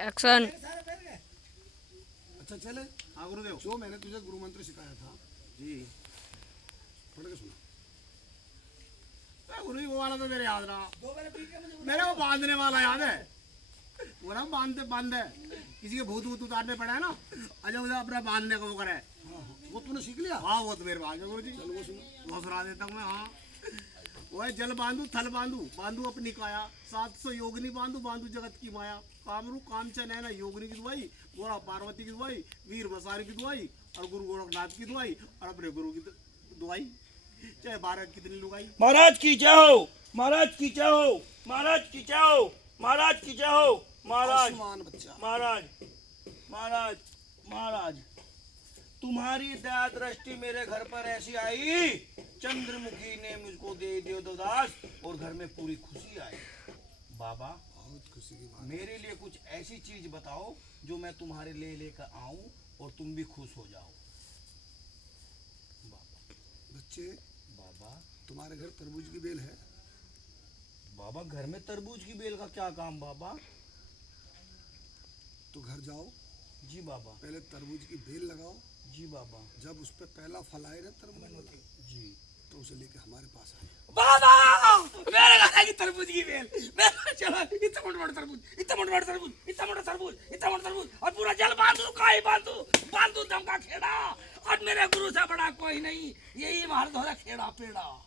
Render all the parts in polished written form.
Action. अच्छा चले। हाँ गुरुदेव। जो मैंने तुझे गुरु मंत्र सिखाया था जी पढ़ के सुना। गुरु जी वो वाला तो मेरे याद रहा, मेरे वो बांधने वाला याद है। वो ना बांधते बांध है, किसी के भूत भूत उतारने पड़ा है ना, अच्छा उधर अपना बांधने का वो करे। वो तूने सीख लिया? हाँ वो तो मेरे पास है गुरु जी। चल वो सुना। वो सुना देता हूँ मैं। हाँ वो है, जल बांधू थल बांधू बांधू अपनी काया, 700 योगिनी बांधू बांधू जगत की माया, कामरू कामचन है ना योगिनी की दुआई, गोरा पार्वती की दुआई, वीर मसारी की दुआई और गुरु गोरखनाथ की दुआई और अपने गुरु की दुआई, चाहे 12 कितनी लुगाई। महाराज की जय हो, महाराज की जय हो, महाराज की जय हो, महाराज की जय हो। महाराज आयुष्मान बच्चा। महाराज महाराज महाराज, तुम्हारी दया दृष्टि मेरे घर पर ऐसी आई, चंद्रमुखी ने मुझको दे दियो तो दास और घर में पूरी खुशी आई। बाबा बहुत खुशी की बात। मेरे लिए कुछ ऐसी चीज बताओ जो मैं तुम्हारे लिए लेकर आऊं और तुम भी खुश हो जाओ। बाबा बच्चे बाबा तुम्हारे घर तरबूज की बेल है? बाबा घर में तरबूज की बेल का क्या काम बाबा? तो घर जाओ, जी बाबा। पहले तरबूज की बेल लगाओ। जी बाबा। जब उस पे पहला फल आए ना तरबूज जी तो उसे लेके हमारे पास आए। बाबा मेरे घर की तरबूज की बेल, मैं चला इतना मोटा तरबूज, इतना मोटा तरबूज, इतना मोटा तरबूज, इतना मोटा तरबूज और पूरा जल बांधू काई बांधू बांधू दम का खेड़ा और मेरे गुरु से बड़ा कोई नहीं, यही मार दो खेड़ा पेड़ा।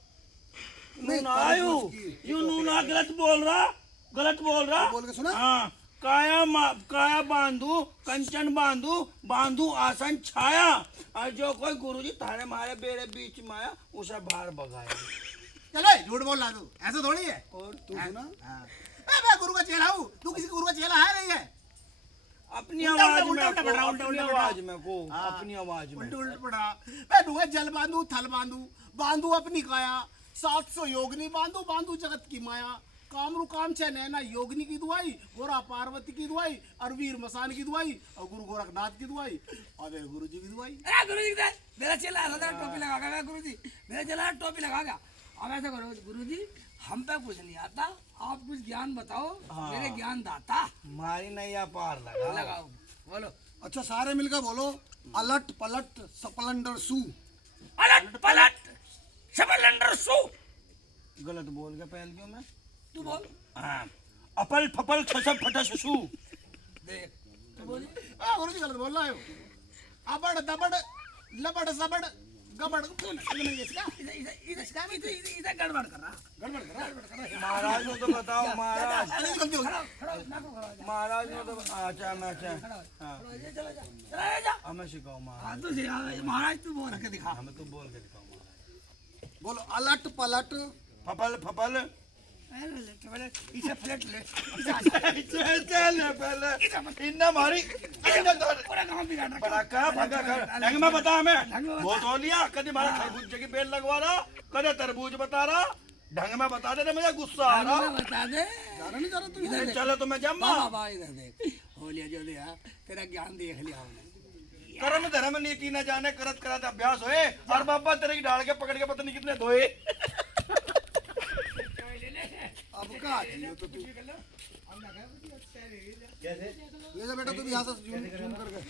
नूना आयु यू नूना गलत बोल रहा, गलत बोल रहा। बोल के सुना। हाँ काया बांधू कंचन बांधू बांधू आसन छाया और जो कोई गुरुजी थारे मारे बेरे बीच में आया उसे बाहर भगाया। चलो झूठ बोल रहा तू, ऐसा थोड़ी है। और तू सुना। हाँ। मैं गुरु का चेला हूँ, तू किसी गुरु का चेला है नहीं है? अपनी उल्टा आवाज उल्टा में उल्टा को, पढ़ रहा, अपनी उल्टा उल्टा आवाज में को, हाँ। अपनी आवाज में। उल्टा उल्टा पढ़ रहा। मैं दूंगा जल बांधू थल बांधू बांधू अपनी काया, 700 योगिनी बांधू बांधू जगत की माया, कामरू कामचन है ना योगिनी की दुआई, गोरा पार्वती की दुआई और वीर मसान की दुआई और गुरु गोरखनाथ की दुआई और मेरे गुरु जी की दुआई। अरे गुरु जी मेरा चेला ऐसा था, टोपी लगा गया गुरु जी, मेरा चेला टोपी लगा गया। अब ऐसा करो गुरु जी, हम पे कुछ नहीं आता, आप कुछ ज्ञान बताओ। हाँ। मेरे ज्ञान दाता मारी नैया पार लगा। लगाओ बोलो। अच्छा सारे मिलकर बोलो, अलट पलट सपलंडर सू। अलट पलट सबलंडर सू। गलत बोल गया पहल क्यों मैं? तू बोल। हाँ। अपल फपल खसब फटा सुसु। देख तू बोल। गुरु जी गलत बोल रहा है। अबड़ दबड़ लबड़ सबड़ गबड़ इधर गड़बड़ कर रहा, गड़बड़ कर रहा। महाराज ने तो बताओ महाराज, अरे गलती हो गई। महाराज ने तो अच्छा मैं अच्छा हाँ चला जा। अब मैं सिखाऊं महाराज, हाँ तू सिखा महाराज, तू बोल के दिखा। हमें तो बोल के दिखाऊं महाराज। बोलो अलट पलट फपल फपल इसे फ्लेट ले, चल पहले इन्ना मारी पूरा काम बिगाड़ रखा। बड़ा का भगा कर ढंग में बता हमें। बहुत हो लिया, कभी मारा खरबूजे की बेल लगवा रहा, कभी तरबूज बता रहा, ढंग में बता दे, मुझे गुस्सा आ रहा। बता दे जाना नहीं जा रहा तू? इधर देख। चलो तो मैं जम्मा बाबा इधर देख, हो लिया जो लिया, तेरा ज्ञान देख लिया हमने। कर्म धर्म नीति न जाने करत करत अभ्यास होए और बाबा तेरे की डाल के पकड़ के पता नहीं कितने धोए। अब का जियो तो तू ले जा बेटा, तू भी यहाँ से जूम करके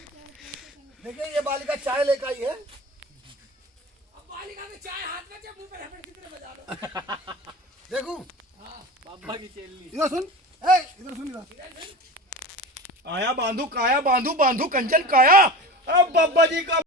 देखिए। ये बालिका चाय लेकर आई है। अब बालिका में चाय हाथ में मुंह पे रबड़ की तरह बजा लो। देखूं बाबा की चेली। इधर सुन, ए इधर सुन इधर। आया बांधू काया बांधू बांधू कंचन काया। अब बाबा जी का